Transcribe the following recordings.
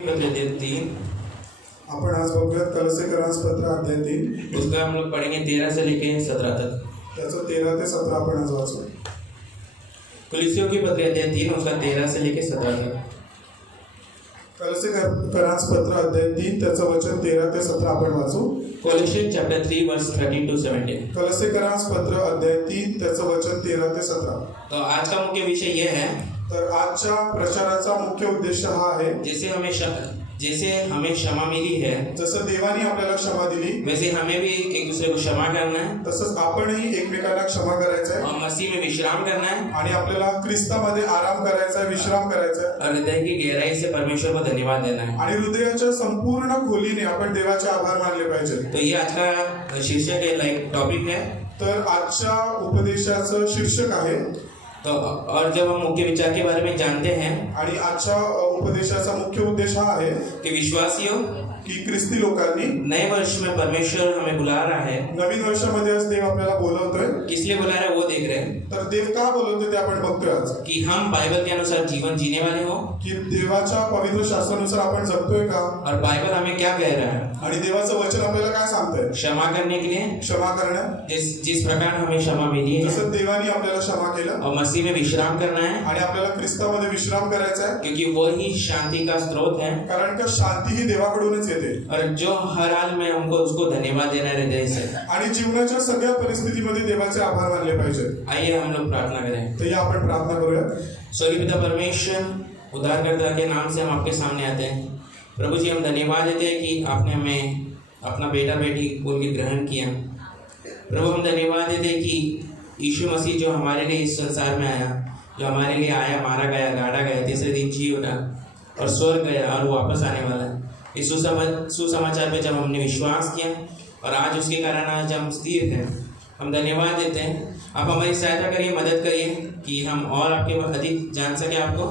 3 आपण आज बघूयात कलसीकरांस पत्र अध्याय 3 उसका हम लोग पढ़ेंगे 13 से लेके 17 तक। त्याचं 13 ते 17 आपण आज वाचू। कुलिसियों की पत्र अध्याय 3 उसका 13 से लेके 17 तक। कलसीकरांस पत्र अध्याय 3 त्याचं वचन 13 ते 17 आपण वाचू। कोलोसियन चैप्टर 3 वर्स 13 to 17। कलसीकरांस पत्र अध्याय 3 त्याचं वचन 13 ते 17। तो आज का मुख्य विषय यह है, तर आजच्या प्रचाराचा मुख्य उद्देश हा आहे, जैसे हमें क्षमा मिली है, जसं देवाने आपल्याला क्षमा दिली वैसे हमें भी एक दूसरे को क्षमा करना है तसंच आपणही एकमेकांना क्षमा करायचं आहे और मसीह में विश्राम करना है आणि आपल्याला ख्रिस्तामध्ये आराम करायचा आहे, विश्राम करायचा आहे और हृदय की गहराई से परमेश्वर को धन्यवाद देना है। आणि हृदयाच्या संपूर्ण खोलीने आपण देवाचे आभार मानले पाहिजे। तो ये आज का शीर्षक है, लाइक टॉपिक है। तर आजच्या उपदेशाचं शीर्षक आहे, तो और जब हम मुख्य विचार के बारे में जानते हैं आणि आजच्या उपदेशाचा मुख्य उद्देश हा आहे कि विश्वासियों की ख्रिस्ती लोकांनी नए वर्ष में परमेश्वर हमें बुला रहा है। नवीन वर्षामध्ये आज देव आपल्याला बोलवतोय। किस लिए बुला रहा है वो देख रहे हैं तर देव का बोलवतोय ते आपण बघतोय आज, कि हम बाइबल के अनुसार जीवन जीने वाले हो की देवाच्या पवित्र शास्त्रानुसार आपण जगतोय का, और बाइबल हमें क्या कह रहा है, आणि देवाचं वचन आपल्याला काय सांगतंय क्षमा करने के लिए, क्षमा करणं, जिस प्रकार हमें क्षमा मिली है, जसं देवाने आपल्याला क्षमा केलं, और मसीह में विश्राम करना है, आणि आपल्याला ख्रिस्तामध्ये विश्राम करायचा आहे, क्योंकि वो ही शांति का स्रोत है। कारण का शांती ही देवाकडूनच येते और जो हर हाल में हमको उसको धन्यवाद देना है हृदय से। आणि जीवनाच्या सगळ्या परिस्थितीमध्ये देवाचे आभार मानले पाहिजे। आइए हम लोग प्रार्थना करें। तर या आपण प्रार्थना करूया। स्वर्गीय पिता परमेश्वर, उद्धारकर्ता के नाम से हम आपके सामने आते हैं। प्रभु जी, हम धन्यवाद देते हैं कि आपने हमें अपना बेटा बेटी बोल के ग्रहण किया। प्रभु, हम धन्यवाद देते हैं कि यीशु मसीह जो हमारे लिए इस संसार में आया, जो हमारे लिए आया, मारा गया, गाड़ा गया, तीसरे दिन जी उठा और स्वर्ग गया और वो वापस आने वाला है। इस सुसमाचार पे जब हमने विश्वास किया और आज उसके कारण आज हम स्थिर हैं, हम धन्यवाद देते हैं। आप हमारी सहायता करिए, मदद करिए कि हम और आपके अधिक जान सकें आपको,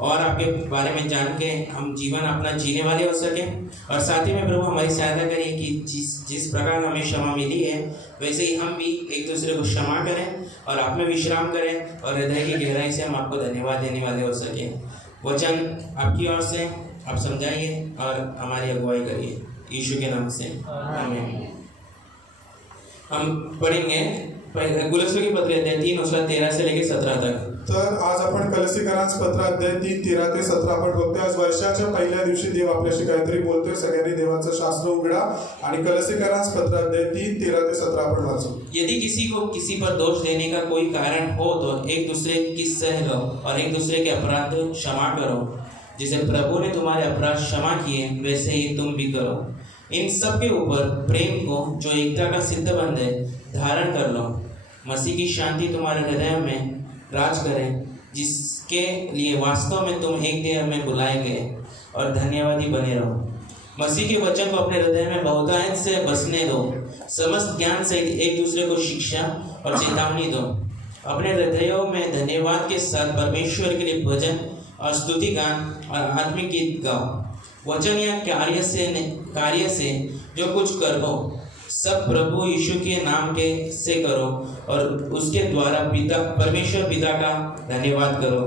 और आपके बारे में जान के हम जीवन अपना जीने वाले हो सके। और साथ ही में प्रभु हमारी सहायता करिए कि जिस प्रकार हमें क्षमा मिली है वैसे ही हम भी एक दूसरे को क्षमा करें और आप में विश्राम करें, और हृदय की गहराई से हम आपको धन्यवाद देने वाले हो सके। वचन आपकी ओर से आप समझाइए और हमारी अगुवाई करिए, यीशु के नाम से आमीन। हम पढ़ेंगे कुलिसियों की पत्र अध्याय 3 उसका 13 से लेकर 17 तक। तर आज आपण कलसीकरांस पत्र अध्याय 3 13 ते 17 आपण बघतोय। आज वर्षाच्या पहिल्या दिवशी देव आपल्याशी काहीतरी बोलतोय। सगळ्यांनी देवाचं शास्त्र उघडा आणि कलसीकरांस पत्र अध्याय 3 13 ते 17 आपण वाचू। यदि किसी को किसी पर दोष देने का कोई कारण हो तो एक दूसरे की सह लो और एक दूसरे के अपराध क्षमा करो। जैसे प्रभु ने तुम्हारे अपराध क्षमा किए वैसे ही तुम भी करो। इन सब के ऊपर प्रेम को, जो एकता का सिद्ध बंध है, धारण कर लो। मसीह की शांति तुम्हारे हृदय में राज करें, जिसके लिए वास्तव में तुम एक देह में बुलाए गए और धन्यवादी बने रहो। मसीह के वचन को अपने हृदय में बहुतायत से बसने दो। समस्त ज्ञान से एक दूसरे को शिक्षा और चेतावनी दो। अपने हृदयों में धन्यवाद के साथ परमेश्वर के लिए भजन और स्तुति गान और आत्मिक गीत गाओ। वचन या कार्य से जो कुछ करो सब प्रभु यीशु के नाम के से करो और उसके द्वारा परमेश्वर पिता का धन्यवाद करो।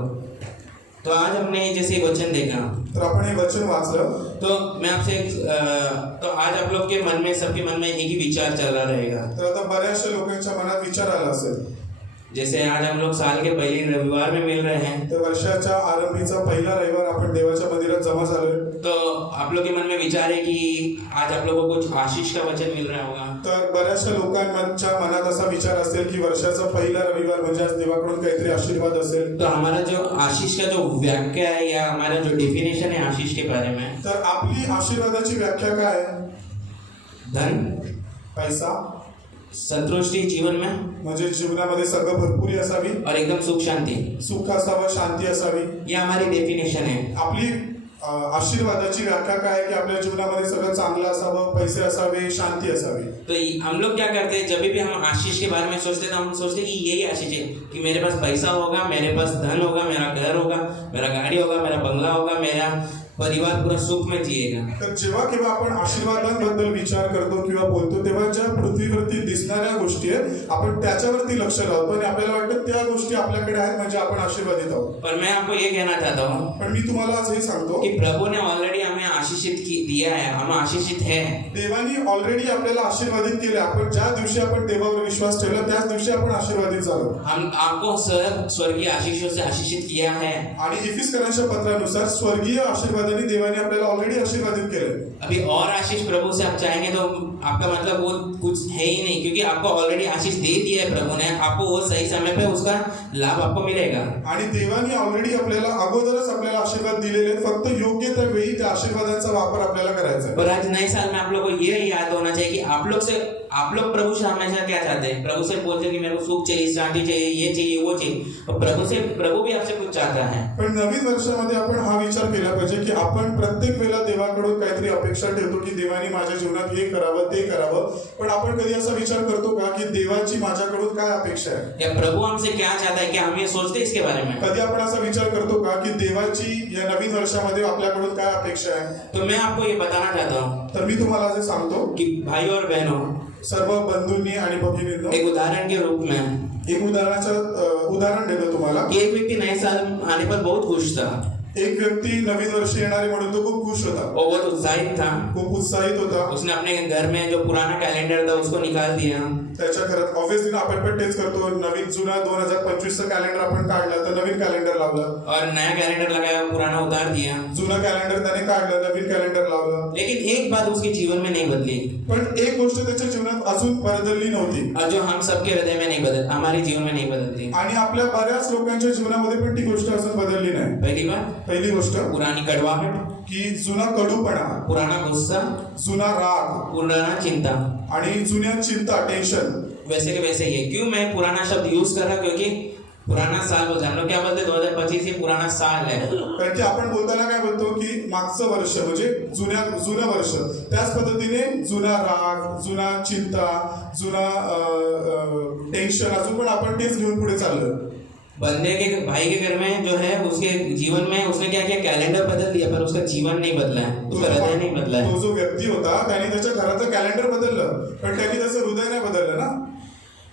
तो आज हमने जैसे वचन देखा, तर आपण हे वचन वाचलं, तो मैं आपसे तो आज आप लोग के मन में, सबके मन में एक ही विचार चल रहा रहेगा। तर आता बऱ्याचशा लोकांच्या मनात विचार आला असेल, जैसे आज हम लोग साल के पहले रविवार में मिल रहे हैं, तर वर्षाच्या आरंभीचा पहिला रविवार आपण देवाच्या मंदिरात जमा झालोय। तो आप लोग के मन में विचार है कि आज आप लोगों को कुछ आशीष का वचन मिल रहा होगा। तर बऱ्याचशा लोकांच्या मनात असा विचार असेल की वर्षाचा पहिला रविवार म्हणजे आज देवाकडून काहीतरी आशीर्वाद असेल। तो हमारा जो आशीष का जो व्याख्या है या हमारा जो डेफिनेशन है आशीष के बारे में, तर आपली आशीर्वादाची व्याख्या काय आहे? धन, पैसा, संतुष्टि जीवन में, म्हणजे जीवनामध्ये सगळं भरपुरी असावी और एकदम सुख शांति, सुख असावं, शांती असावी, ये हमारी डेफिनेशन है। आपली आशीर्वादाची व्याख्या काय आहे की आपल्या जीवनामध्ये सगळं चांगलं असावं, पैसे असावे, शांती असावी। तो हम लोग क्या करते हैं, जब भी हम आशीष के बारे में सोचते हैं तो हम सोचते हैं कि यही आशीष है कि मेरे पास पैसा होगा, मेरे पास धन होगा, मेरा घर होगा, मेरा गाड़ी होगा, मेरा बंगला होगा, मेरा परिवार पूरा सुख में जिएगा। तर जेव्हा केव्हा आपण आशीर्वादांबद्दल विचार करतो किंवा बोलतो तेव्हा ज्या पृथ्वीवरती दिसणाऱ्या गोष्टी आहेत आपण त्याच्यावरती लक्ष लावतो आणि आपल्याला वाटतं त्या गोष्टी आपल्याकडे आहेत म्हणजे आपण आशीर्वादित आहोत। पर मैं आपको ये कहना चाहता हूँ, पण मी तुम्हाला आज हे सांगतो कि प्रभु ने ऑलरेडी हमें दिया है, हम आशीषित है। देवानी ऑलरेडी आपल्याला आशीर्वादित केले. आपण ज्या दिवशी आपण देवावर विश्वास ठेवला त्याच दिवशी आपण आशीर्वादित झालो. हम आपको स्वर्गीय आशीषों से आशीषित किया है. आणि इफिसकरांच्या पत्रानुसार स्वर्गीय आशीर्वादाने देवाने आपल्याला ऑलरेडी आशीर्वादित केले. अभी और आशीष प्रभु से आप चाहेंगे तो आपका मतलब वो कुछ है ही नहीं, क्योंकि आपको ऑलरेडी आशीष दे दिया है प्रभु ने. आपको वो सही समय पे उसका लाभ आपको मिलेगा. आणि देवाने ऑलरेडी आपल्याला अगोदरच आपल्याला आशीर्वाद दिलेले आहेत. फक्त योग्य त्या वेळी त्या आशीर्वादाचा वापर आपल्याला करायचा है. और आज नए साल में आप लोग को ये याद होना चाहिए कि आप लोग प्रभु से हमेशा क्या चाहते हैं. प्रभु से बोलते हैं कि मेरे को सुख चाहिए, शांति चाहिए, ये चाहिए, वो चाहिए. और प्रभु भी आपसे कुछ चाहता है. पण नवीन वर्षामध्ये आपण हा विचार केला पाहिजे की आपण प्रत्येक वेळेला देवाकडून काहीतरी अपेक्षा ठेवतो की देवाने माझ्या जीवनात हे करावं ते करावं. पण आपण कधी असा विचार करतो का की देवाची माझ्याकडून काय अपेक्षा आहे, या प्रभु हमसे क्या चाहता है, क्या हम ये सोचते हैं इसके बारे में. कधी आपण असा विचार करतो का की देवाची या नवीन वर्षामध्ये आपल्याकडून काय अपेक्षा आहे. तो मैं आपको ये बताना चाहता हूँ तर मी तुम्हाला आज सांगतो कि भाई और बहनों, सर्व बंधूंनी आणि भगिनींनो, एक उदाहरण के रूप में एक उदाहरण देतो तुम्हाला. कि एक व्यक्ति नए साल आने पर बहुत खुश था. एक व्यक्ती नवीन वर्ष येणारे म्हणून तो खूप खुश होता, वो बहुत उत्साहित था. खूप उत्साहित होता. उसने अपने घर में जो पुराना कैलेंडर था उसको निकाल दिया. त्याच्या घरात ऑब्वियसली आपण पण तेच करतो. नवीन जुना 2025 चं कॅलेंडर आपण काढलं तर नवीन कॅलेंडर लावलं, और नया कैलेंडर लगाया, पुराना उतार दिया. जुना कॅलेंडर त्याने काढलं, नवीन कॅलेंडर लावलं. लेकिन एक बात उसके जीवन में नहीं बदली. पण एक गोष्ट त्याच्या जीवनात अजून बदलली नव्हती, और जो हम सबके हृदय में नहीं बदल, हमारे जीवन में नहीं बदलती. आणि आपल्या बऱ्याच लोकांच्या जीवनामध्ये पण ती गोष्ट अजून बदलली नाही. पहिली गोष्ट पुरानी कड़वाहट, की जुना कडूपणा, पुराना गुस्सा, जुना राग, पुराना चिंता आणि जुन्या चिंता, टेंशन. वैसे के वैसे ही है. क्यों मैं पुराना शब्द यूज कर रहा, क्योंकि पुराना साल बोलते हैं हम लोग. क्या बोलते हैं 2025 ये पुराना साल है. कारण की आपण बोलताना काय बोलतो की मागचं वर्ष म्हणजे जुनं वर्ष. त्याच पद्धतीने जुना राग, जुना चिंता, जुना टेंशन, अजून पण आपण तेच घेऊन पुढे चाललो. बंदे के भाई के घर में जो है उसके जीवन में उसने क्या किया, कैलेंडर बदल दिया, पर उसका जीवन नहीं बदला है, उसका हृदय नहीं बदला है. तो जो व्यक्ती होता त्याने त्याच्या घराचं कॅलेंडर बदललं, पण त्याने त्याचं हृदय नाही बदललं ना.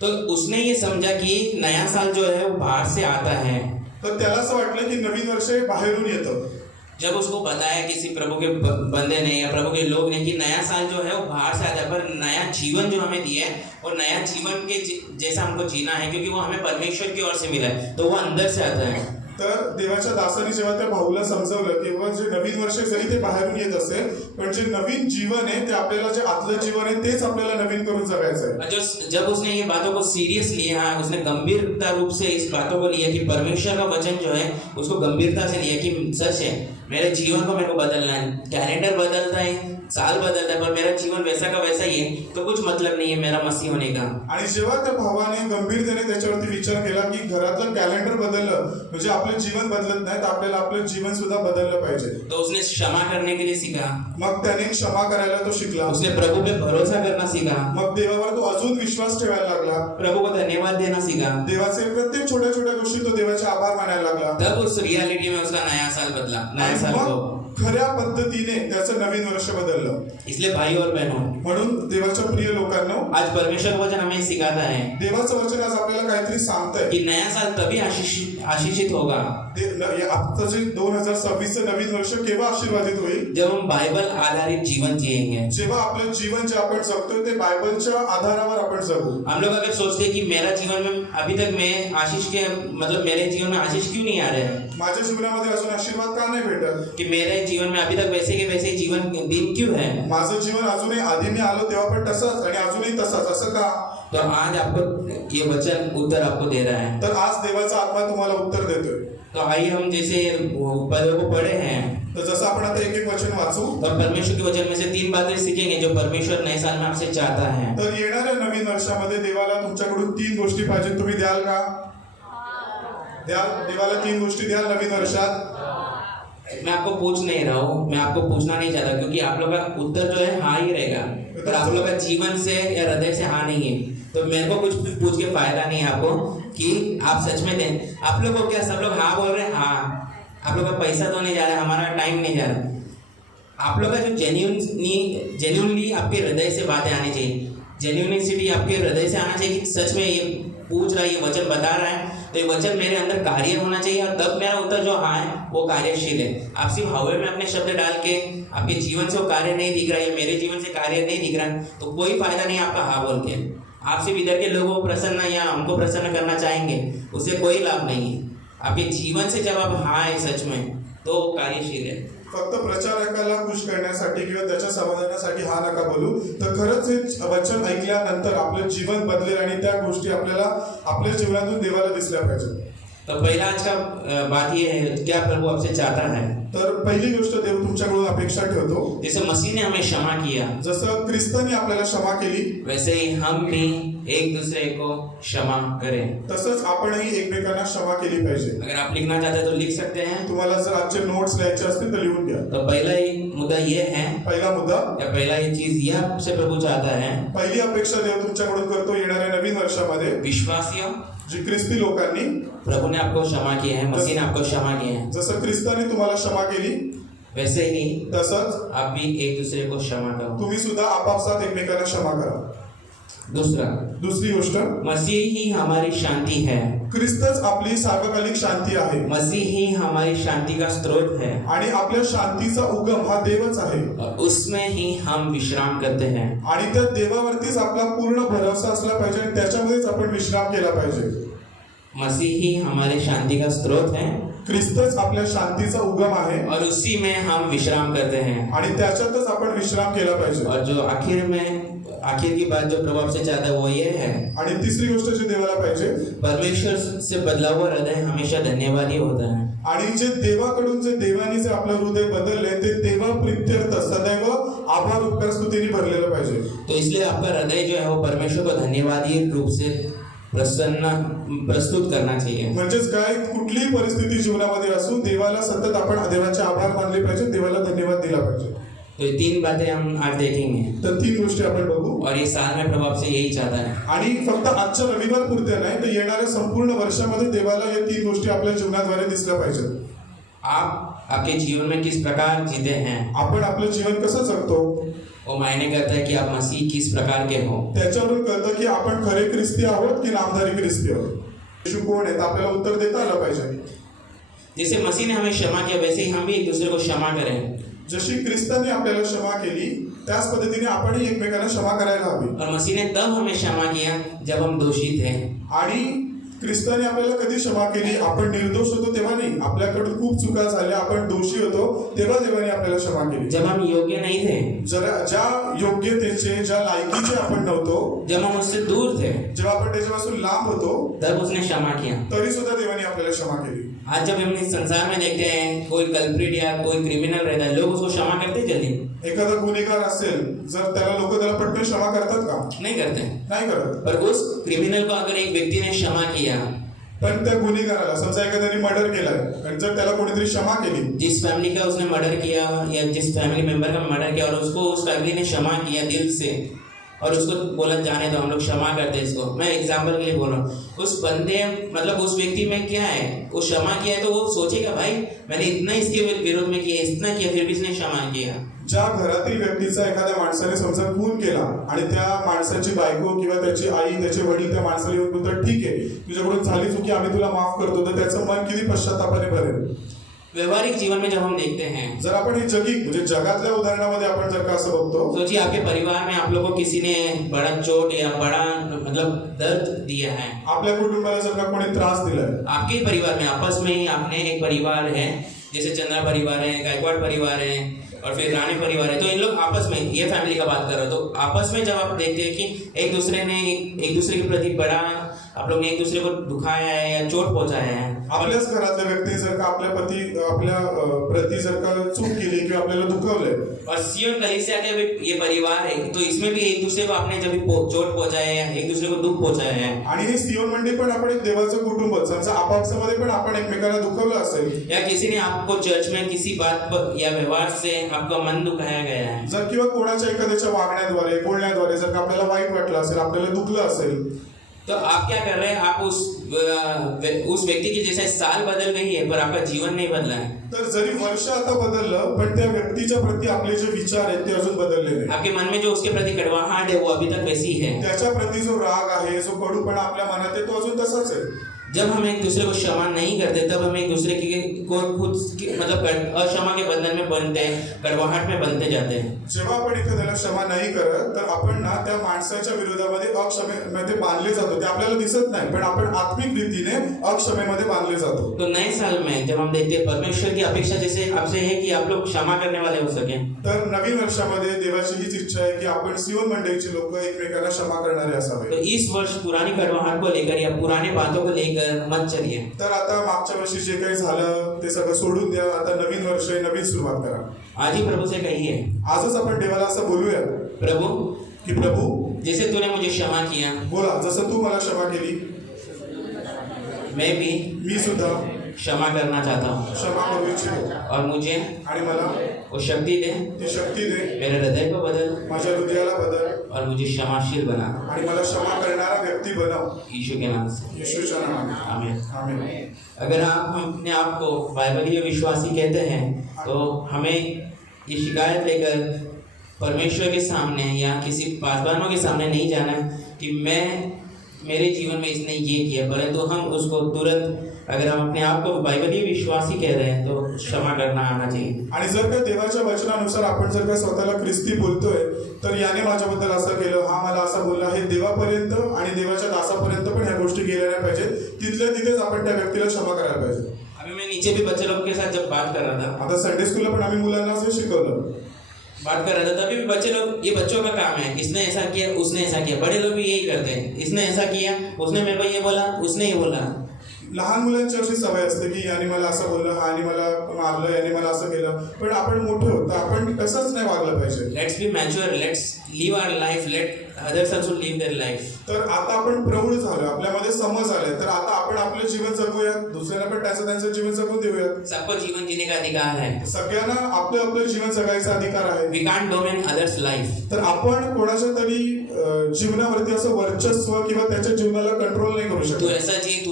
तो उसने ये समझा कि नया साल जो है वो बाहर से आता है. तर त्याला असं वाटलं की नवीन वर्ष हे बाहेरून येतं. जब उसको बताया किसी प्रभु के बंदे ने या प्रभु के लोग ने कि नया साल जो है वो बाहर से आता है, पर नया जीवन जो हमें दिया है और नया जीवन के जैसा हमको जीना है, क्योंकि वो हमें परमेश्वर की ओर से मिला है, तो वो अंदर से आता है. तर देवाच्या दासाने जेव्हा त्या भाऊला समजवलं की जे नवीन वर्ष जरी ते बाहेरून येत असेल, पण जे नवीन जीवन आहे ते आपल्याला जे आतलं जीवन आहे तेच आपल्याला नवीन करून जगायचं आहे. जब उसने ये बातों को सीरियस लिया, उसने गंभीरता रूप से इस बातों को लिया कि परमेश्वर का वचन जो है उसको गंभीरता से लिया कि सच है, मेरे जीवन को मेरे को बदलना है. कैलेंडर बदलता है, साल बदलता है, पर मेरा जीवन वैसा का वैसा ही है, तो कुछ मतलब नहीं है मेरा मसीह होने का. आणि जेव्हा त्या भावाने गंभीरतेने त्याच्यावरती विचार केला की घरातलं कॅलेंडर बदललं म्हणजे आपलं जीवन बदलत नाही, तर आपल्याला आपलं जीवन सुद्धा बदललं पाहिजे. तो उसने क्षमा करने के लिए सीखा. मग त्याने क्षमा करायला तो शिकला. उसने प्रभु पे भरोसा करना सीखा. मग देवावर तो अजून विश्वास ठेवायला लागला. प्रभु को धन्यवाद देना सीखा. देवाचे प्रत्येक छोट्या छोट्या गोष्टी तो देवाचे आभार मानायला लागला. तब उस रियलिटी में उसका नया साल बदला. नया साल को खऱ्या पद्धतीने त्याचं नवीन वर्ष बदललं. इसलिए भाई और बहनों, म्हणून देवाच्या प्रिय लोकांनो, आज परमेश्वर वचन हमें सिखाता है, देवाचं वचन आज आपल्याला काहीतरी सांगतंय कि नया साल तभी आशीषित होगा आजचं जे 2026 नवीन वर्ष केव्हा आशीर्वादित होईल, जब हम बाइबल आधारित जीवन जिएंगे. जेव्हा आपलं जीवन जे आपण जगतोय ते बायबलच्या आधारावर आपण जगू. हम लोग अगर सोचते कि मेरा जीवन में अभी तक मैं आशीष के मतलब मेरे जीवन में आशीष क्यों नहीं आ रहे हैं, माझ्या जीवनामध्ये अजून आशीर्वाद का नाही भेटत, कि मेरे जीवन में अभी तक वैसे के वैसे जीवन दिन क्यों है, माझं जीवन अजूनही आधी मी आलो तेव्हा पण तसंच आणि अजूनही तसंच, असं का. तो आज आपको ये वचन उत्तर आपको दे रहा है. तर आज देवाचा आत्मा तुम्हाला उत्तर देतोय. तो आइए हम जैसे पदों को पढ़े हैं, तर जसं आपण आता एक एक वचन वाचू और परमेश्वर के वचन में से 3 बातें सीखेंगे जो परमेश्वर नए साल में आपसे चाहता है. तर येणाऱ्या नवीन वर्षामध्ये देवाला तुमच्याकडून 3 गोष्टी पाहिजे. तुम्ही द्याल का? द्याल. देवाला 3 गोष्टी द्याल नवीन वर्षात. मैं आपको पूछ नहीं रहा हूँ, मैं आपको पूछना नहीं चाहता, क्योंकि आप लोग का उत्तर जो है हाँ ही रहेगा, पर आप लोग का जीवन से या हृदय से हाँ नहीं है, तो मेरे को कुछ पूछ के फायदा नहीं है आपको कि आप सच में दें. आप लोग को क्या सब लोग हाँ बोल रहे हैं, हाँ, आप लोग का पैसा तो नहीं जा रहा है, हमारा टाइम नहीं जा रहा. आप लोग का जो जेन्युइनली आपके हृदय से बातें आनी चाहिए, जेन्युइनिसिटी आपके हृदय से आना चाहिए कि सच में ये पूछ रहा है, ये वचन बता रहा है तो ये वचन मेरे अंदर कार्य होना चाहिए और तब मेरा उत्तर जो हाँ है वो कार्यशील है। आप सिर्फ हवा में अपने शब्द डाल के आपके जीवन से वो कार्य नहीं दिख रहा है, मेरे जीवन से कार्य नहीं दिख रहा है, तो कोई फायदा नहीं आपका हाँ बोल के। आप सिर्फ इधर के लोगों को प्रसन्न या हमको प्रसन्न करना चाहेंगे, उससे कोई लाभ नहीं है। आपके जीवन से जब आप हाँ है सच में, तो कार्यशील है। फक्त प्रचारकाला खुश करण्यासाठी किंवा त्याच्या समाधानासाठी हा नका बोलू, तर खरंच हे वचन ऐकल्यानंतर आपलं जीवन बदलेल आणि त्या गोष्टी आपल्याला आपल्या जीवनातून देवाला दिसल्या पाहिजे। तो पहला आज का बात ये है, क्या प्रभु आपसे चाहता है? तर पहिली गोष्ट देव तुमच्याकडून अपेक्षा ठेवतो, जैसे मसीह ने हमें क्षमा किया, जसं ख्रिस्तानी आपल्याला क्षमा केली, वैसे ही हम भी एक दूसरे को क्षमा करें। तसंच आपणही एकमेकांना क्षमा केली पाहिजे। अगर आप लिखना चाहते हैं तो लिख सकते हैं। तुम्हाला जर आजचे नोट्स लिहायचे असतील तर लिहून घ्या। तो पहला ही मुद्दा ये है, पहिला मुद्दा या पहला ही चीज ये आपसे प्रभु चाहता है, पहिली अपेक्षा देव तुमच्याकडून करतो येणाऱ्या नवीन वर्षामध्ये, विश्वासियों जी ख्रिस्ती लोकांनी प्रभु ने आपको क्षमा किया है, मसीह ने आपको क्षमा किया है, जसं ख्रिस्ताने तुम्हाला क्षमा केली वैसे ही तसंच आप भी एक दूसरे को क्षमा करो। तुम्ही सुद्धा आपापसात एकमेकांना क्षमा करा। दूसरा, दुसरी गोष्ट, मसीह ही हमारी शांति है, ख्रिस्तच आपली सार्वकालिक शांती आहे मसीह ही हमारी शांति का स्रोत है आणि आपल्या शांतीचा उगम हा देवच आहे और उसमें ही हम विश्राम करते हैं। आणि त्या देवावरतीच आपला पूर्ण भरोसा असला पाहिजे आणि त्याच्यामध्येच आपण विश्राम केला पाहिजे। मसीह ही हमारे शांति का स्रोत है ख्रिस्तच आपल्या शांतीचा उगम आहे और उसी में हम विश्राम करते हैं। आणि त्याच्यातच आपण विश्राम केला पाहिजे। और जो आखिर की बात जो प्रभु आपसे चाहता है वो ये है, आणि तिसरी गोष्ट जी देवाला पाहिजे, परमेश्वर से बदला हुआ हृदय हमेशा धन्यवादी होता है। आणि जे देवाकडून जे देवाने जे आपलं हृदय बदलले ते देवा प्रित्यर्थ सदैव आभार उपकार स्तुतीने भरलेलं पाहिजे। तो इसलिए आपका हृदय जो है वो परमेश्वर को धन्यवादी रूप से प्रस्तुत करना चाहिए। म्हणजेच काय, कुठलीही परिस्थिती जीवनामध्ये असू देवाला सतत आपण देवाचे आभार मानले पाहिजे, देवाला धन्यवाद दिला पाहिजे। तो ये तीन बातें हम आज देखेंगे। तर तीन गोष्टी आपण बघू और ये साल में प्रभु आपसे यही चाहता है। आणि फक्त आजच्या रविवार पुरते नाही तर येणाऱ्या संपूर्ण वर्षामध्ये देवाला या तीन गोष्टी आपल्या जीवनाद्वारे दिसल्या पाहिजेत। आप आपके जीवन में किस प्रकार जीते हैं, आपण आपलं जीवन कसं जगतो वो मायने करता है कि आप मसीह किस प्रकार के हो। त्याच्यावरून कळतं की आपण खरे ख्रिस्ती आहोत की नामधारी ख्रिस्ती आहोत। येशू कोण आहे आपल्याला उत्तर देता आलं पाहिजे। जैसे मसीह ने हमें क्षमा किया वैसे ही हम भी एक दूसरे को क्षमा करें। जशी ख्रिस्ताने आपल्याला क्षमा केली त्याच पद्धतीने आपणही एकमेकांना क्षमा करायला हवी। और मसीह ने तब हमें क्षमा किया जब हम दोषी थे। आणि ख्रिस्ताने आपल्याला कधी क्षमा केली, आपण निर्दोष होतो तेव्हा नाही, आपल्याकडून खूप चुका झाल्या, आपण दोषी होतो तेव्हा देवाने आपल्याला क्षमा केली। जब हम योग्य नहीं थे, ज्या योग्यतेचे ज्या लायकीचे आपण नव्हतो, जब हम उससे दूर थे, जेव्हा आपण त्याच्यापासून लांब होतो, तब उसने क्षमा किया। तरी सुद्धा देवाने आपल्याला क्षमा केली। आज जब हम इस संसार में देखते हैं कोई कल्प्रिट या कोई क्रिमिनल रहता है, लोग उसको क्षमा करते जल्दी? एखादा गुन्हेगार असेल जर त्याला लोक त्याला पटकन क्षमा करतात का? नहीं करते। नाही करत। पर उस क्रिमिनल को अगर एक व्यक्ति ने क्षमा किया, पण त्या गुन्हेगाराला समजा एखाद्याने मर्डर केलाय आणि जर त्याला कोणीतरी क्षमा केली, जिस फैमिली का उसने मर्डर किया या जिस फैमिली मेंबर का मर्डर किया और उसको उस फैमिली ने क्षमा किया दिल से और उसको बोला जाने दो, हम लोग क्षमा करते हैं इसको, मैं एग्जाम्पल के लिए बोल रहा हूँ, उस बंदे मतलब उस व्यक्ति में क्या है, वो क्षमा किया है तो वो सोचेगा भाई मैंने इतना इसके विरोध में किया, इतना किया, फिर भी इसने क्षमा किया। ज्या घरातील व्यक्तीचा एखाद्या माणसाने समजा खून केला आणि त्या माणसाची बायको किंवा त्याची आई त्याचे वडील त्या माणसाला येऊन बोलतात ठीक आहे तुझ्याकडून झाली चुकी आम्ही तुला माफ करतो, तर त्याचं मन किती पश्चातापाने भरेल। व्यवहारिक जीवन में जब हम देखते हैं, जर आपण हे म्हणजे जगातल्या उदाहरणामध्ये आपण जर का असं बघतो, सोचिए आपके परिवार में आप लोगों को किसी ने बड़ा चोट या बड़ा मतलब दर्द दिया है, आपल्या कुटुंबाला जर का कोणी त्रास दिलाय, आपके ही परिवार में आपस में ही आपने एक परिवार है, जैसे चंद्रा परिवार है, गायकवाड़ परिवार है और फिर रानी परिवार है, तो इन लोग आपस में, ये फैमिली का बात कर रहा हूँ, तो आपस में जब आप देखते हैं कि एक दूसरे ने एक दूसरे के प्रति बड़ा आप लोग ने एक दूसरे को दुखाया है या चोट पहुंचाया है, आपल्याच घरातल्या व्यक्ती जर का आपल्या प्रति जर का चूक केली किंवा आपल्याला दुखवलंय, और सियोन कलीसिया के ये परिवार है, तो इसमें भी एक दूसरे को आपने जब चोट पहुंचाया है, एक दूसरे को दुख पहुंचाया है, आणि हे सियोन मंडळी पण आपण एक देवाचं कुटुंब, समजा आपापसामध्ये पण आपण एकमेकांना दुखवलं असेल या किसी ने आपको चर्च में किसी बात पर या व्यवहार से आपका मन दुखाया गया है, जर किंवा कोणाच्या एखाद्याच्या वागण्याद्वारे बोलण्याद्वारे जर का आपल्याला वाईट वाटलं असेल, आपल्याला दुखलं असेल, तो आप क्या कर रहे हैं, आप उस व्यक्ति की जैसे साल बदल गई है पर आपका जीवन नहीं बदला है। तर जरी वर्ष आता बदललं पण त्या व्यक्तीच्या प्रति आपले जे विचार आहेत ते अजून बदलले नाही। आपके मन में जो उसके प्रति कड़वाहट है वो अभी तक वैसी है, त्याच्या प्रति जो राग आहे, जो कडूपणा आपल्या मनात आहे तो अजून तसाच आहे। जब हम एक दूसरे को क्षमा नहीं करते तब हम एक दूसरे को मतलब अक्षमा के बंधन में बनते हैं, कड़वाहट में बनते जाते हैं। जेव्हा आपण एखाद्याला क्षमा नाही करत तर आपण ना त्या माणसाच्या विरोधामध्ये अक्षमेमध्ये बांधले जातो. ते आपल्याला दिसत नाही पण आपण आत्मिक रीतीने अक्षमेमध्ये बांधले जातो. तो नए साल में जब हम देखते हैं परमेश्वर की अपेक्षा जैसे आपसे है कि आप लोग क्षमा करने वाले हो सके, तर नवीन वर्षामध्ये देवाची हीच इच्छा आहे की आपण सियोन मंडळीची लोक एकमेकांना क्षमा करणारे असावे. तो इस वर्ष पुरानी कड़वाहट को लेकर या पुराने बातों को लेकर मत चलिए. तर आता मागच्या वर्षी जे काही झालं ते सगळं सोडून द्या. आता नवीन वर्ष आहे, नवीन सुरुवात करा. आज ही प्रभु से कहिए, आजच आपण देवाला असं बोलूया प्रभु की प्रभु जैसे तूने मुझे क्षमा किया, बोला जसं तू मला क्षमा केली मी सुद्धा क्षमा करना चाहता हूँ क्षमा करू इच्छितो. और मुझे आणि मला वो शक्ति दे, ती शक्ती दे, मेरे हृदय को बदल माझ्या हृदयाला बदल और मुझे क्षमाशील बना, आणि मला क्षमा करणारा व्यक्ती बनव यीशु के नाम से, येशूच्या नावाने. आमीन. आमीन. अगर आप अपने आप को बाइबलीय विश्वासी कहते हैं तो हमें ये शिकायत लेकर परमेश्वर के सामने या किसी पासवानों के सामने नहीं जाना कि मेरे जीवन में इसने ये किया, परंतु हम उसको तुरंत अगर हम अपने आप को बाइबलीय विश्वासी कह रहे हैं तो क्षमा करना आना चाहिए. आणि जर का देवाच्या वचनानुसार आपण जर का स्वतःला ख्रिस्ती बोलतोय तर याने माझ्याबद्दल असं केलं, हा मला असं बोलला, हे देवापर्यंत आणि देवाच्या दासापर्यंत पण ह्या गोष्टी गेलेल्या पाहिजेत. तिथल्या तिथेच आपण त्या व्यक्तीला क्षमा करायला पाहिजे. अभी मैं नीचे भी बच्चे लोग के साथ जब बात कर रहा था, आता संडे स्कूलला पण आम्ही मुलांना असं शिकवलं, बात कर रहा था, तभी भी बच्चे लोग, ये बच्चों का काम है, इसने ऐसा किया उसने ऐसा किया. बड़े लोग भी यही करते हैं, इसने ऐसा किया उसने मेरे को ये बोला उसने ये बोला. लहान मुलांची अशी सवय असते की याने मला असं बोललं, हा मला मारलं, याने मला असं केलं. पण आपण मोठे होतो आपण तसंच नाही वागलं पाहिजे. Let's be mature, let's live our life, let others also live their life. तर आता आपण प्रौढ झालो, आपल्यामध्ये समज आले, तर आता आपण आपलं जीवन जगूया, दुसऱ्यांना पण त्यांचं जीवन जगून देऊया. सबको जीवन जीने का अधिकार है, सगळ्यांना आपलं जीवन जगायचा अधिकार आहे. We can't dominate others life. तर आपण कोणाच्या तरी जीवनावरती असं वर्चस्व किंवा त्याच्या जीवनाला कंट्रोल नाही करू शकत. तू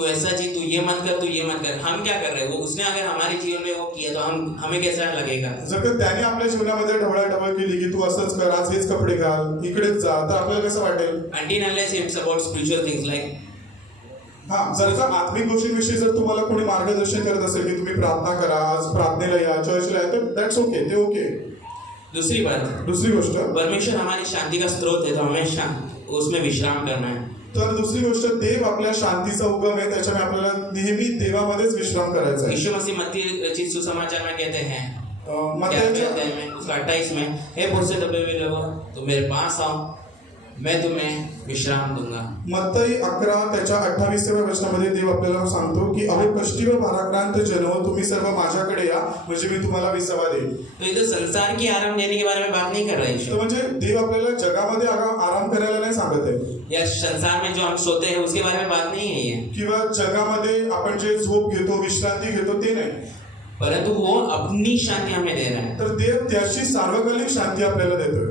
ऐसा जी, तू ये मत कर, तू ये मत कर. हम क्या कर रहे हैं, वो उसने अगर हमारे जीवन में वो किया तो हमें कैसा लगेगा. जर का त्याने आपल्या जीवनामध्ये ढवळाढवळ केली की तू असंच कर, आज हेच कपडे घाल, इकडेच जा, तर आपल्याला कसं वाटेल. Until unless it's about spiritual things like जर का आत्मिक गोष्टींविषयी जर तुम्हाला कोणी मार्गदर्शन करत असेल की तुम्ही प्रार्थना करा, आज प्रार्थनेला या, चर्चला या, तर दॅट्स ओके, ते ओके. दुसरी गोष्ट, परमेश्वर हमारी शांति का स्रोत है, तो हमें उसमें विश्राम करना है. तर दुसरी गोष्ट, देव आपल्या शांतीचा उगम आहे, त्याच्यामुळे आपल्याला नेहमी देवामध्येच विश्राम करायचा आहे. यीशु मसीह मत्ती रचित सुसमाचार में कहते हैं, मत्ती उसका 28 में, हे बहुत से दबे हुए लोगों, तुम मेरे पास आओ, मैं तुम्हें विश्राम दूंगा. मत्ती 11 त्याच्या 28व्या वचनामध्ये देव आपल्याला सांगतो की अहो कष्टी व भाराक्रांत जनो, तुम्ही सर्व माझ्याकडे या, म्हणजे मी तुम्हाला विसावा देईन. तो इधर संसार की आराम देने के बारे में बात नहीं कर रहा है. तो म्हणजे देव आपल्याला जगामध्ये आराम करायला नाही सांगत आहे, या संसार में जो हम सोते हैं उसके बारे में बात नहीं है ये, किंवा जगामध्ये आपण जे झोप घेतो, विश्रांती घेतो ते नाही, परंतु वो अपनी शांति हमें दे रहा है. तर देव त्याची सार्वकालिक शांती आपल्याला देतोय.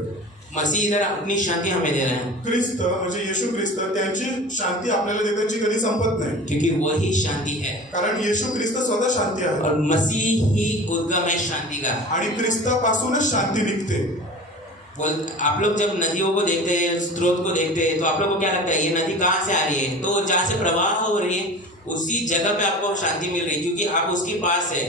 मसीह इधर अपनी शांति हमें दे रहे हैं. ख्रिस्त म्हणजे येशू ख्रिस्त त्यांची शांती आपल्याला देण्याची कधी संपत नाही, क्योंकि वही शांति है. कारण येशू ख्रिस्त स्वतः शांती आहे और मसीह ही उद्गम है शांति का. आणि ख्रिस्तापासूनच शांती निघते. आप लोग जब नदियों को देखते हैं, स्रोत को देखते हैं, तो आप लोग को क्या लगता है ये नदी कहाँ से आ रही है. तो जहाँ से प्रवाह हो रही है उसी जगह पे आपको शांति मिल रही है, क्योंकि आप उसके पास है.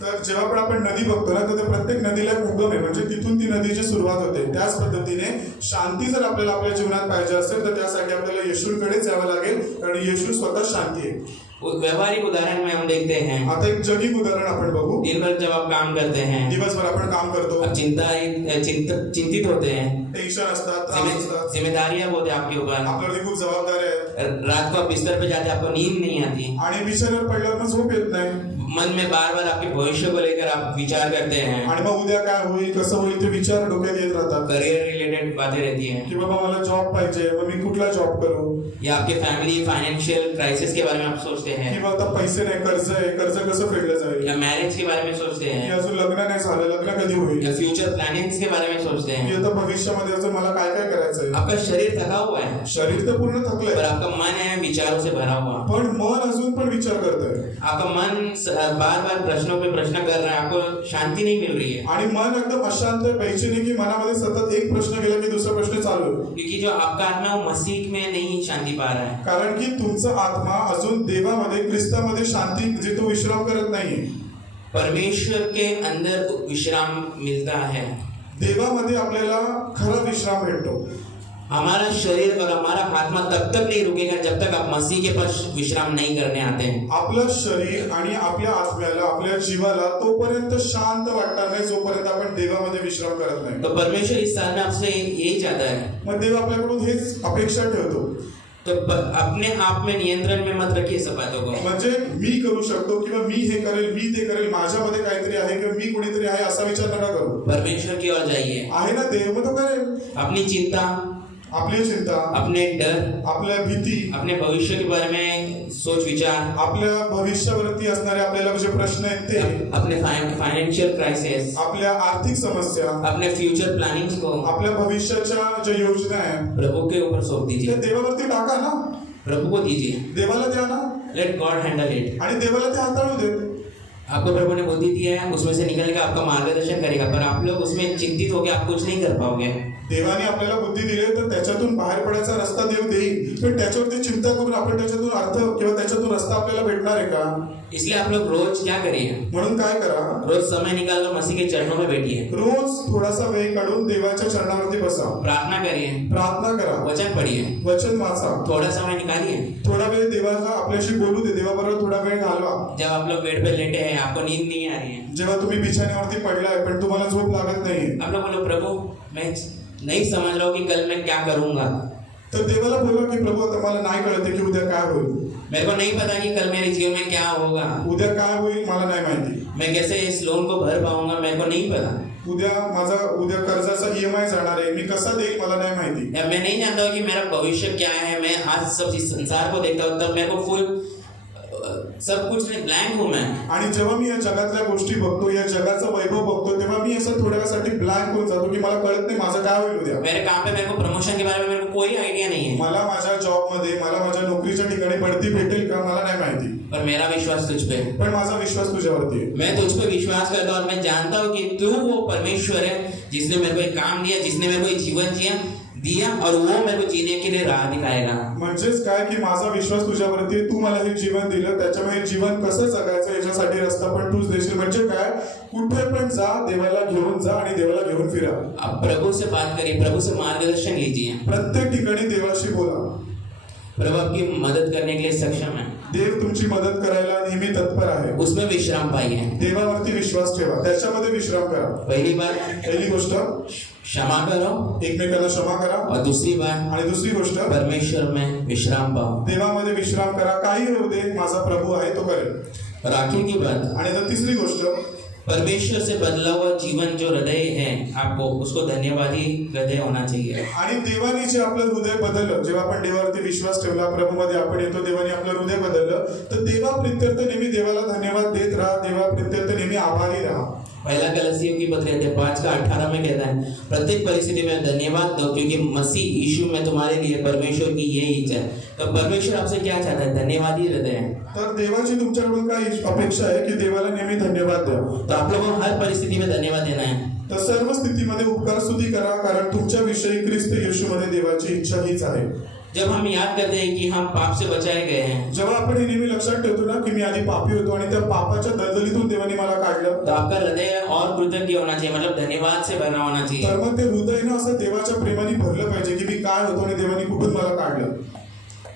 तर जेव्हा पण आपण नदी बघतो ना, तर प्रत्येक नदीला एक उगम आहे, म्हणजे तिथून ती नदीची सुरुवात होते. त्याच पद्धतीने शांती जर आपल्याला आपल्या जीवनात पाहिजे असेल तर त्यासाठी आपल्याला येशूकडेच यावं लागेल, कारण येशू स्वतः शांती आहे. व्यवहारिक उदाहरण में हम देखते हैं, आता एक जगिक उदाहरण आपण बघू. दिन भर जब आप काम करते हैं, दिवसभर आपण काम करतो, आप चिंतित होते हैं, टेंशन असतात, त्रास असतात, जिम्मेदारियां बहुत है आपके ऊपर, आपल्यावरती खूप जबाबदारी आहेत. रात को आप बिस्तर पे जाते आपको नींद नहीं आती, आणि बिछाण्यावर पडल्यावर मग झोप येत नाही. मन में बार बार आपके भविष्य को लेकर आप विचार करते हैं, आणि मग उद्या काय होईल, कसं होईल ते विचार डोक्यात येत राहतात. करियर रिलेटेड बातें रहती हैं की बाबा मला जॉब पाहिजे, मग मी कुठला जॉब करू, या आपके फैमिली फाइनेंशियल क्राइसिस के बारे में आप सोचते हैं, किंवा आता पैसे नाही, कर्ज आहे, कर्ज कसं फेडलं जाईल, या मैरिज के बारे में सोचते की हैं, अजून लग्न नाही झालं, लग्न कधी होईल, या फ्यूचर प्लानिंग्स के बारे में सोचते की हैं. आता भविष्यामध्ये अजून मला काय काय करायचंय. आपका शरीर थका हुआ है, शरीर तर पूर्ण थकलंय, पर आपका मन है विचारों से भरा हुआ. पण मन अजून पण विचार करतंय. आपका मन बार बार प्रश्नों पे प्रश्न कर रहा है, आपको शांति नहीं मिल रही है, आणि मन एकदम अशांत आहे, बेचैनी की मनामध्ये सतत एक प्रश्न गेला की दुसरा प्रश्न चालू आहे. क्योंकि जो आपका आत्मा है वो मसीह में नहीं शांति पा रहा है. कारण की तुमचा आत्मा अजून देवामध्ये ख्रिस्तामध्ये शांती जे तो विश्राम करत नाहीये. परमेश्वर के अंदर विश्राम मिलता है. देवामध्ये आपल्याला खरा विश्राम भेटतो. हमारा शरीर और हमारा आत्मा तब तक नहीं रुकेगा जब तक आप मसीह के पास विश्राम नहीं करने आते हैं. आपलं शरीर आणि आपल्या आत्म्याला, आपल्या जीवाला तोपर्यंत शांत वाटणार नाही जोपर्यंत आपण देवामध्ये विश्राम करत नाही. तो परमेश्वर इस साल में आपसे यही चाहता है. मग देव आपल्याकडून हेच अपेक्षा ठेवतो. तो अपने आप में नियंत्रण में मत रखिए सब बातों को. म्हणजे मी करू शकतो किंवा मी हे करेल, मी ते करेल, माझ्यामध्ये काहीतरी आहे किंवा मी कोणीतरी आहे असा विचार नका करू. परमेश्वर की ओर जाइए. आहे ना देव, मग तो करेल. अपनी चिंता, आपली चिंता, अपने डर, आपल्या भीती, अपने भविष्य के बारे में सोच विचार, आपल्या भविष्यावरती असणारे आपल्याला जे प्रश्न आहेत ते, अपने फाइनेंशियल क्राइसिस, आपल्या आर्थिक समस्या, अपने फ्यूचर प्लानिंग्स को आपल्या भविष्याच्या ज्या योजना आहेत प्रभु के ऊपर सौंप ते दीजिए. देवावरती टाका ना. प्रभु को दीजिए. देवाला द्या ना. Let God handle it. आणि देवाला ते हाताळू दे. आपको प्रभु ने बुद्धि दिया है, उसमें से निकल के आपका मार्गदर्शन करेगा, पर आप लोग उसमें चिंतित होकर आप कुछ नहीं कर पाओगे. देवाने आपल्याला बुद्धी दिली तर त्याच्यातून बाहेर पडायचा रस्ता देव देईल, पण त्याच्यावरती चिंता करून आपण त्याच्यातून अर्थ किंवा त्याच्यातून रस्ता आपल्याला भेटणार आहे का? इसलिए आप लोग रोज क्या करिए, म्हणून काय करा, रोज समय निकाल कर मसीह के चरणों में बैठिए. रोज थोडासा वेळ काढून देवाच्या चरणावरती बसा. प्रार्थना करिए. प्रार्थना करा. वचन पढ़िए. वचन वाचा. थोड़ा समय निकालिए. थोडा वेळ देवाला आपल्याशी बोलू दे. देवाबरोबर थोडा वेळ घालवा. जब आप लोग बेड पे लेटे हैं, आपको नींद नहीं आ रही है, जेव्हा तुम्ही बिछाण्यावरती पडलाय पण तुम्हाला झोप लागत नाहीये, आप लोग बोलो प्रभु मैं नहीं समझ रहा हूँ कि कल मैं क्या करूंगा. तर देवाला बोला की प्रभू आता मला नाही कळते की उद्या काय होईल. मेरे को नहीं पता कि कल मेरे जीवन में क्या होगा. उद्या काय होईल मला नाही माहिती. मैं कैसे इस लोन को भर पाऊंगा मेरे को नहीं पता. उद्या कर्जाचा ईएमआय जाणार आहे, मी कसा देईल मला नाही माहिती. मैं नहीं जानता हूँ कि मेरा भविष्य क्या है. मैं आज सब इस संसार को देखता हूँ तब मेरे को फुल सब कुछ नहीं, ब्लैंक हूँ मैं. आणि जेव्हा मी या जगातल्या गोष्टी बघतो, या जगाचा वैभव बघतो, तेव्हा मी असं थोड्या वेळासाठी ब्लँक होऊन जातो की मला कळत नाही माझं काय होईल उद्या. मेरे काम पे मेरे को प्रमोशन के बारे में मेरे को कोई आइडिया नहीं है. मला माझ्या जॉब मध्ये, मला माझ्या नोकरीच्या ठिकाणी बढती भेटेल का मला नाही माहिती. पर मेरा विश्वास तुझ पे. पण माझा विश्वास तुझ्यावरती आहे. मैं तुझ पे विश्वास करता हूँ और मैं जानता हूँ कि तू वो परमेश्वर है जिसने मेरे को एक काम दिया, जिसने मेरे को एक जीवन दिया और वो मेरे को जीने के लिए राह दिखाएगा. म्हणजेच काय की माझा विश्वास तुझ्यावरती आहे. तू मला हे जीवन दिलं, त्याच्यामुळे जीवन कसं जगायचं याच्यासाठी रस्ता पण तूच देशील. म्हणजे काय, कुठे पण जा, देवाला घेऊन जा आणि देवाला घेऊन फिरा. आप प्रभु से बात करिए, प्रभु से मार्गदर्शन लीजिए. प्रत्येक ठिकाणी देवाशी बोला. प्रभु आपकी मदद करने के लिए सक्षम है. देव तुमची मदत करायला नेहमी तत्पर आहे. उसमें विश्राम पाइए. देवावरती विश्वास ठेवा, त्याच्यामध्ये विश्राम करा. पहली बात, पहिली गोष्ट क्षमा करो. एकमेकांना क्षमा करा. और दूसरी बात, आणि दुसरी गोष्ट परमेश्वर में विश्राम पाओ. देवामध्ये विश्राम करा. काही होऊ दे, माझा प्रभू आहे तो करेल. और आखिर की बात, आणि आता तिसरी गोष्ट, परमेश्वर से बदला हुआ जीवन जो हृदय है आपको, उसको धन्यवादी हृदय होना चाहिए. आणि देवाने जे आपलं हृदय बदललं, जेव्हा आपण देवावरती विश्वास ठेवला, प्रभूमध्ये आपण येतो, देवाने आपलं हृदय बदललं, तर देवा प्रित्यर्थ नेहमी देवाला धन्यवाद देत राहा. देवा प्रित्यर्थ नेहमी आभारी राहा. पहला कलसियों की पत्री 5:18 में कहता है, प्रत्येक परिस्थिति में धन्यवाद दो क्योंकि मसीह यीशु में तुम्हारे लिए परमेश्वर की यही इच्छा है. तो परमेश्वर आपसे क्या चाहता है? धन्यवादी हृदय है. तर देवाची तुमच्याकडून काय अपेक्षा आहे की देवाला नेहमी धन्यवाद द्या. तो आप लोगों को हर परिस्थिति में धन्यवाद देना है. तर सर्व स्थितीमध्ये उपकार स्तुती करा, कारण तुमच्या विषयी ख्रिस्त येशूमध्ये देवाची इच्छा हीच आहे. जब हम याद करते हैं कि हम पाप से बचाए गए हैं, जेव्हा आपण हे नेहमी लक्षात ठेवतो ना की मी आधी पापी होतो आणि त्या पापाच्या दलदलीतून देवाने मला काढलं, तो आपका हृदय और कृतज्ञ होना चाहिए, मतलब धन्यवाद से भरा होना चाहिए. तर मग ते हृदय ना असं देवाच्या प्रेमाने भरलं पाहिजे की मी काय होतो आणि देवाने कुठून मला काढलं.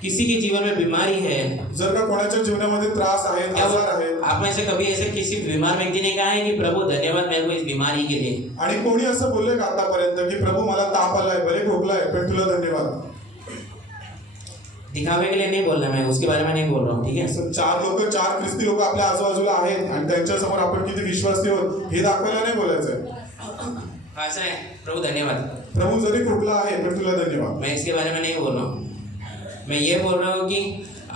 किसी के जीवन में बीमारी है, जर का कोणाच्या जीवनामध्ये त्रास आहे, आजार आहे, आप में से कभी ऐसे किसी बीमार व्यक्ति ने कहा है कि प्रभु धन्यवाद मेरे को इस बीमारी के लिए? आणि कोणी असं बोलले का आतापर्यंत की प्रभू मला ताप आलाय, भले खोकला आहे, पण तुला धन्यवाद. दिखावे के लिए नहीं बोल रहा, मैं उसके बारे में नहीं बोल रहा हूँ, ठीक है. चार ख्रिस्ती लोक आपल्या आजूबाजूला आहेत आणि त्यांच्या समोर आपण किती विश्वासी आहोत हे दाखवायला नाही बोलायचंय. ऐसा है, प्रभु धन्यवाद. प्रभू जरी खोकला आहे पण तुला धन्यवाद. मैं इसके बारे में नहीं बोल रहा हूँ. मैं ये बोल रहा हूँ कि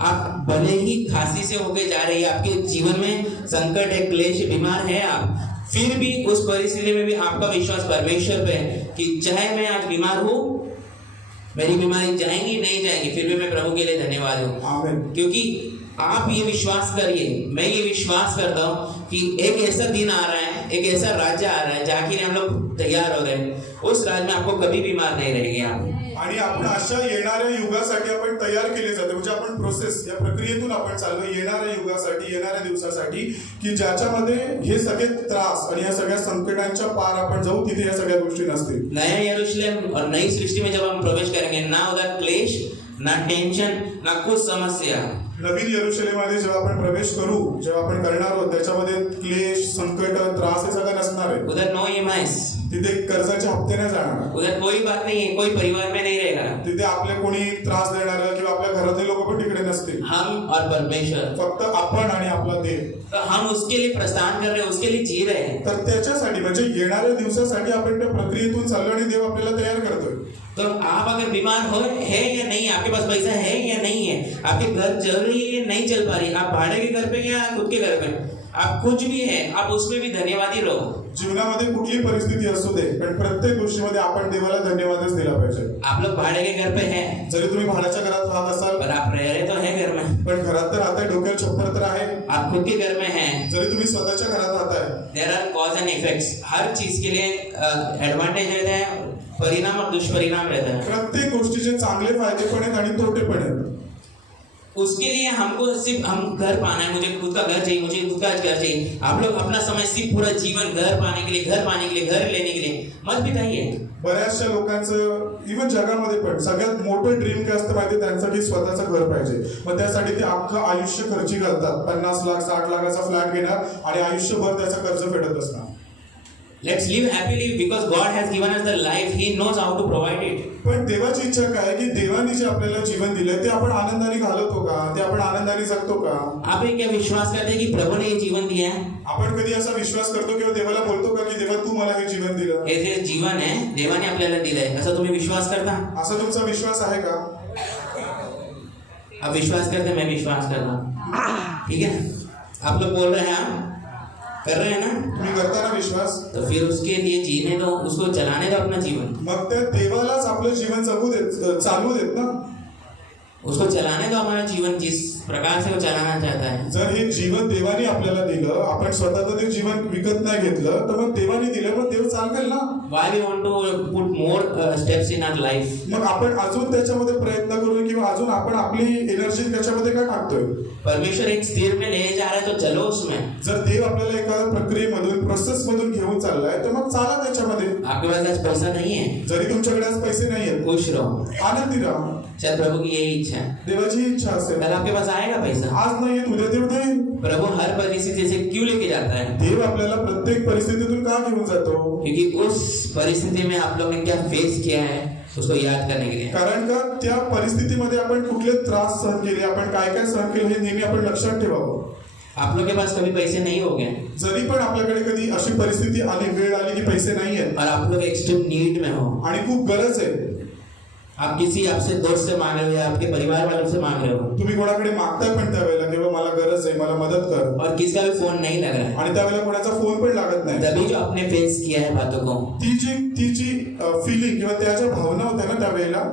आप भले ही खांसी से होके जा रही है, आपके जीवन में संकट है, क्लेश, बीमार है आप, फिर भी उस परिस्थिति में भी आपका विश्वास परमेश्वर पे है कि चाहे मैं आज बीमार हूँ, मेरी बीमारी जाएंगी नहीं जाएंगी, फिर भी मैं प्रभु के लिए धन्यवाद हूँ. आमीन. क्योंकि आप ये विश्वास करिए, मैं ये विश्वास करता हूँ कि एक ऐसा दिन आ रहा है, एक ऐसा राज्य आ रहा है जहाँ के लिए हम लोग तैयार हो रहे हैं। उस राज्य में आपको कभी बीमार नहीं रहेंगे आप। आणि आपण अशा येणाऱ्या युगासाठी आपण तयार केले जाते, म्हणजे आपण प्रोसेस या प्रक्रियेतून आपण चाललो येणाऱ्या युगासाठी, येणाऱ्या दिवसासाठी, की ज्याच्यामध्ये हे सगळे त्रास आणि या सगळ्या संकटांच्या पार आपण जाऊ, तिथे या सगळ्या गोष्टी नसतील। नया यरूशलेम और नई सृष्टि में जब हम प्रवेश करेंगे, ना उधर क्लेश, ना टेंशन, ना कुछ समस्या। नवीन यरूशलेममध्ये जेव्हा आपण प्रवेश करू, जेव्हा आपण करणार आहोत, त्याच्यामध्ये क्लेश, संकट, त्रास हे सगळं नसणार आहे। उधर नो ईएमआईस, तिथे कर्जाचे हप्ते नाही जाणार, उधर कोई बात नहीं है, कोई परिवार में नहीं रहेगा। तिथे आपले कोणी त्रास देणार किंवा आपल्या घरातले लोक पण तिकडे नसतील। हम और परमेश्वर, फक्त आपण आणि आपला देव। तो हम उसके लिए प्रस्थान कर रहे हैं, उसके लिए जी रहे हैं। तर त्याच्यासाठी म्हणजे येणाऱ्या दिवसासाठी आपण त्या प्रक्रियेतून चाललो आणि देव आपल्याला तयार करतोय। तो आप अगर बीमार हो है या नहीं, आपके पास पैसा है या नहीं है, आपके घर चल रही है या नहीं चल पा रही, आप भाड़े के घर पे या खुद के घर पे, आप कुछ भी है, आप उसमें भी धन्यवादी रहो। जीवनामध्ये कुठली परिस्थिती असू दे, पण प्रत्येक गोष्टीमध्ये आपण देवाला धन्यवादच दिला पाहिजे। आप लोग भाड़े के घर पे हैं, जरी तुम्ही भाड्याच्या घरात राहत असाल, पर आप रह रहे तो है घर में, पण घरात तर राहताय, डोक्यावर छप्पर तर आहे। आप खुद के घर में हैं, जरी तुम्ही स्वतःच्या घरात राहताय, there are cause and effects. हर चीज के लिए एडवांटेज रहता है, परिणाम और दुष्परिणाम रहता है। प्रत्येक गोष्टीचे चांगले फायदे पण आहेत आणि तोटे पण आहेत। उसके लिए हमको सिर्फ हम घर पाना है, मुझे खुद का घर चाहिए, मुझे खुद का घर चाहिए। आप लोग अपना समय सिर्फ पूरा जीवन घर पाने के लिए, घर पाने के लिए, घर लेने के लिए मत बिताइए। बऱ्याचशा लोकांचं इव्हन जगामध्ये पण सगळ्यात मोठं ड्रीम काय असतं माहिती, त्यांचं की स्वतःचं घर पाहिजे। मग त्यासाठी ते अख्खं आयुष्य खर्ची घालतात, 50 लाख 60 लाखाचा फ्लॅट घेणार आणि आयुष्यभर त्याचं कर्ज फेडत असणार। Let's live happily because God has given us the life. He knows how to provide it. पण देवाची इच्छा काय की देवाने जे आपल्याला जीवन दिलंय ते आपण आनंदाने घालवतो का, ते आपण आनंदाने जगतो का? आप ये क्या विश्वास करते हैं कि प्रभु ने ये जीवन दिया है? आपण कधी असा विश्वास करतो किंवा देवाला बोलतो का की देवा तू मला हे जीवन दिलं? हे जे जीवन है देवाने आपल्याला दिलंय, असं तुम्ही विश्वास करता? असा तुमचा विश्वास आहे का? आप विश्वास करते, मैं विश्वास करता, ठीक है? आप लोग बोल रहे हैं, कर रहे हैं ना? तुम्ही करता ना विश्वास? तो फिर उसके लिए जीने दो, उसको चलाने दो अपना जीवन। मग त्या देवालाच आपलं जीवन जगू देत, चालू देत ना। उसको चलाने दो हमारा जीवन जिस प्रकार से वो चलाना चाहता है। जर हे जीवन देवाने आपल्याला दिलं, आपण स्वतःचं ते जीवन विकत नाही घेतलं, तर मग देवाने दिलं, मग देव चालवेल ना। Why we want to put more steps in our life? मग आपण अजून त्याच्यामध्ये प्रयत्न करू किंवा अजून आपण आपली एनर्जी त्याच्यामध्ये काय टाकतोय? परमेश्वर एक स्थिर में ले जा रहा है तो चलो उसमें। जर देव आपल्याला एखाद्या प्रक्रियेमधून प्रोसेस मधून घेऊन चाललाय, तर मग चाला त्याच्यामध्ये। आपके पास आज पैसा नहीं है, जरी तुमच्याकडे आज पैसे नाहीयेत, खुश रहो, आनंदी राहा। शायद प्रभु की यही इच्छा है, देवाची इच्छा असेल कल आपके पास आएगा पैसा। आज नाही येत, उद्या देव देईल। प्रभु हर परिस्थिति से क्यों लेके जाता है? देव आपल्याला प्रत्येक परिस्थितीतून का घेऊन जातो? क्योंकि उस परिस्थिति में आप लोग ने क्या फेस किया है उसको याद करने के लिए। कारण का त्या परिस्थितीमध्ये आपण कुठले त्रास सहन केले, आपण काय काय सहन केले, हे नेहमी आपण लक्षात ठेवावं। आप लोग के पास कभी पैसे नहीं हो गए, जरी पण आपल्याकडे कधी अशी परिस्थिती आली, वेळ आली की पैसे नाहीयेत और आप लोग एक्सट्रीम नीड में हो, आणि खूप गरज आहे, आप किसी आपसे दोस्त से मांग रहे हो या आपके परिवार वालों से मांग रहे हो, तुम्ही कोणाकडे मागताय पण त्यावेळेला किंवा मला गरज आहे, मला मदत कर, और किसका भी फोन नहीं लग रहा है, आणि त्यावेळेला कोणाचा फोन पण लागत नाही, तभी जो आपने फेस किया है बातों को, ती जी फिलिंग किंवा त्या ज्या भावना होत्या ना त्यावेळेला,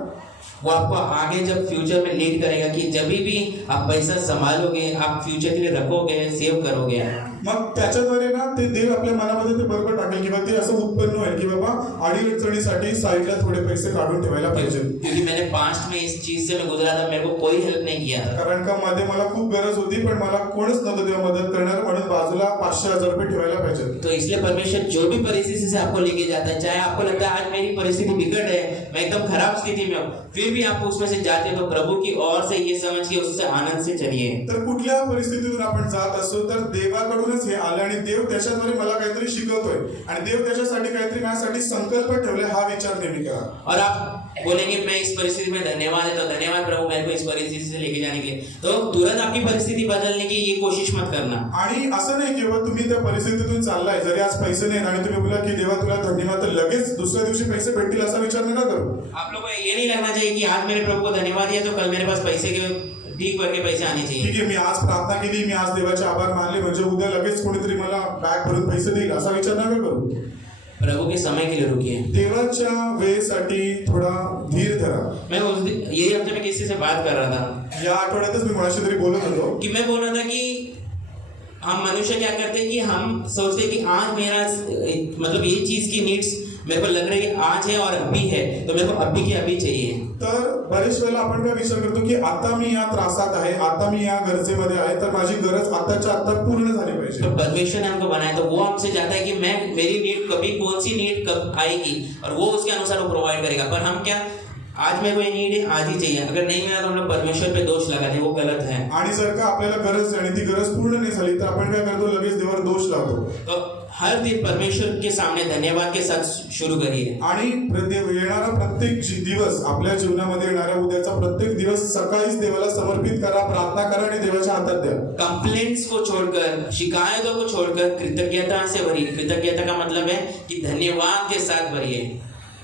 वो आपको आगे जब फ्यूचर में लीड करेगा कि जब भी आप पैसा संभालोगे, आप फ्यूचर के लिए रखोगे, सेव करोगे, मग त्याच्याद्वारे ना ते देव आपल्या मनामध्ये ते बरोबर टाकेल किंवा ते असं उत्पन्न होईल की बाबा अडीअडचणीसाठी साईडला थोडे पैसे काढून ठेवायला पाहिजे। क्योंकि मैंने पास्ट में इस चीज से मैं गुजरा था, मेरे को कोई हेल्प नहीं किया था, कारण का मध्ये मला खूप गरज होती, पण मला कोणच नव्हतं तेव्हा मदत करणार, म्हणून बाजूला 500-1000 रुपये ठेवायला पाहिजे। तो इसलिए परमेश्वर जो भी परिस्थिति से आपको लेके जाता है, चाहे आपको लगता है आज मेरी परिस्थिति बिगड़ है, मैं एकदम खराब स्थिति में हूँ, फिर भी आप उसमें से जाते हो तो प्रभु की ओर से ये समझ के उससे आनंद से चलिए। तर कुठल्या परिस्थितीतून आपण जात असो तर देवाकडूनच हे आले आणि देव त्याच्याद्वारे मला काहीतरी शिकवतोय आणि देव त्याच्यासाठी काहीतरी माझ्यासाठी संकल्प ठेवले, हा विचार नेहमी करा। और आप बोलेंगे मैं इस परिस्थिति में धन्यवाद है, तो धन्यवाद प्रभु मेरे को इस परिस्थिति से लेके जाने के लिए, तो तुरंत आपकी परिस्थिति बदलने की ये कोशिश मत करना। आणि असं नाही की बाबा तुम्ही त्या परिस्थितीतून चाललाय, जरी आज पैसे नाही आणि तुम्ही बोला की देवा तुला धन्यवाद, तर लगेच दुसऱ्या दिवशी पैसे भेटतील असा विचार नका करू। आप लोगों को ये नहीं लगना चाहिए कि आज मेरे प्रभु को धन्यवाद दिया तो कल मेरे पास पैसे के ठीक भर के पैसे आने चाहिए। ठीक आहे, मी आज प्रार्थना केली, मी आज देवाचे आभार मानले म्हणजे उद्या लगेच कोणीतरी मला बॅग भरून पैसे देईल असा विचार नका करू। प्रभु के समय के लिए रुकिए। देवाच्या वेळेसाठी थोडा धीर धरा. मैं यही हफ्ते में किसी से बात कर रहा था या आठवड्यातच मी कोणाशी तरी बोलत होतो कि मैं बोल रहा था कि हम मनुष्य क्या करते हैं कि हम सोचते हैं कि आज मेरा मतलब ये चीज की नीड्स मेरे को लग रही है आज है और अभी है, तो मेरे को अभी के अभी चाहिए. तर बरेच वेळेला आपण काय विचार करतो की आता मी या त्रासात आहे, आता मी या गरजेमध्ये आहे, तर माझी गरज आताच्या आता पूर्ण झाली पाहिजे. तो परमेश्वर ने हमको बनाया, तो वो हमसे चाहता है कि मैं मेरी नीड कभी कौन सी नीड कब आएगी और वो उसके अनुसार वो प्रोवाइड करेगा. पर हम क्या आज मेरे को ये नीड है आज ही चाहिए, अगर नहीं मिला तो हम लोग परमेश्वर पे दोष लगाते, वो गलत है. आणि जर का आपल्याला गरज आणि ती गरज पूर्ण नाही झाली तर आपण काय करतो, लगेच देवावर दोष लावतो. तो हर दिन परमेश्वर के सामने धन्यवाद के साथ शुरू करिए. आणि येणारा प्रत्येक दिवस, आपल्या जीवनामध्ये येणारा उद्याचा प्रत्येक दिवस सकाळीच देवाला समर्पित करा, प्रार्थना करा आणि देवाच्या हातात द्या. कंप्लेंट्स को छोड़कर, शिकायतों को छोड़कर कृतज्ञता से भरिए. कृतज्ञता का मतलब है कि धन्यवाद के साथ भरिए.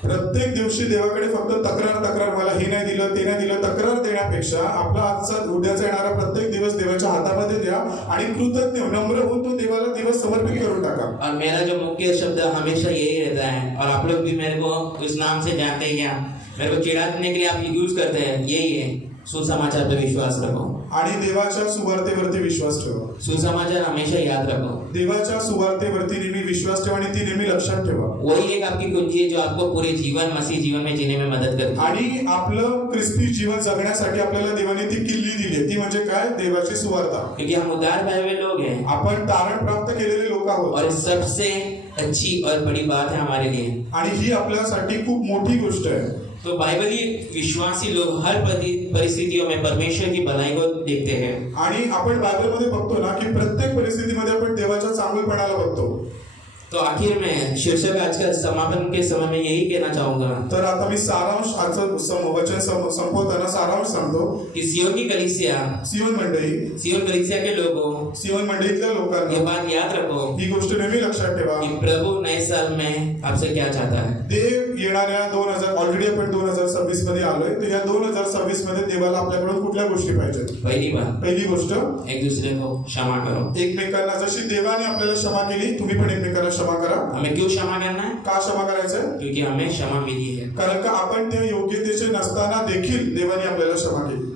प्रत्येक दिवशी देवाकडे फक्त तक्रार मला हे नाही दिलं ते नाही दिलं तक्रार देण्यापेक्षा आपला आजचा उद्याचा येणारा प्रत्येक दिवस देवाच्या हातामध्ये द्या आणि कृतज्ञ नम्र होऊन तो देवाला दिवस समर्पित करून टाका. और मेरा जो मुख्य शब्द हमेशा यही रहता है, और आप लोग भी मेरे को उस नाम से जानते हैं क्या, मेरे को चिढ़ाने के लिए आप यूज करते हैं, यही है सुसमाचार पे विश्वास रखो. आणि देवाच्या सुवार्तेवरती विश्वास ठेवा. सुसमाचार हमेशा याद रखो. देवाच्या सुवार्तेवरती नेहमी विश्वास ठेवा आणि ती नेहमी लक्षात ठेवा. वही एक आपकी कुंजी है जो आपको पूरे जीवन मसीह जीवन में जीने में मदद करती है. आणि आपलं ख्रिस्ती जीवन जगण्यासाठी आपल्याला देवाने ती किल्ली दिली आहे, ती म्हणजे काय, देवाची सुवार्ता. क्योंकि हम उद्धार पाए हुए लोग हैं, आपण तारण प्राप्त केलेले लोक आहोत. और सबसे अच्छी और बड़ी बात है हमारे लिए, आणि ही आपल्यासाठी खूप मोठी गोष्ट आहे. तो बाइबली विश्वासी लोग हर परिस्थितियों में परमेश्वर की भलाई को देखते हैं. आणि आपण बायबलमध्ये बघतो ना की प्रत्येक परिस्थितीमध्ये आपण देवाच्या चांगुलपणाला बघतो. तो आखिर में शीर्षक आज का समापन के समय में यही कहना चाहूंगा. तर आता मी सारांश आजचं वचन संपवताना सारांश सांगतो कि सियोन की कलीसिया, सियोन मंडळी, सियोन कलीसिया के लोगों, सियोन मंडळीतल्या लोकांनी ये बात याद रखो ही गोष्ट नेहमी लक्षात ठेवा कि प्रभु नए साल में आपसे क्या चाहता है. देव येणाऱ्या 2000 ऑलरेडी आपण 2026 मध्ये आलोय, तर या 2026 मध्ये देवाला आपल्याकडून कुठल्या गोष्टी पाहिजेत. पहिली गोष्ट, एक दूसरे को क्षमा करो. एकमेकांना जशी देवाने आपल्याला क्षमा केली, तुम्ही पण एकमेकांना क्षमा करा. हमें क्यों क्षमा करना है? का क्षमा करायचंय? क्योंकि हमें क्षमा मिली है. कारण का आपण त्या योग्यतेचे नसताना देखील देवाने आपल्याला क्षमा केली.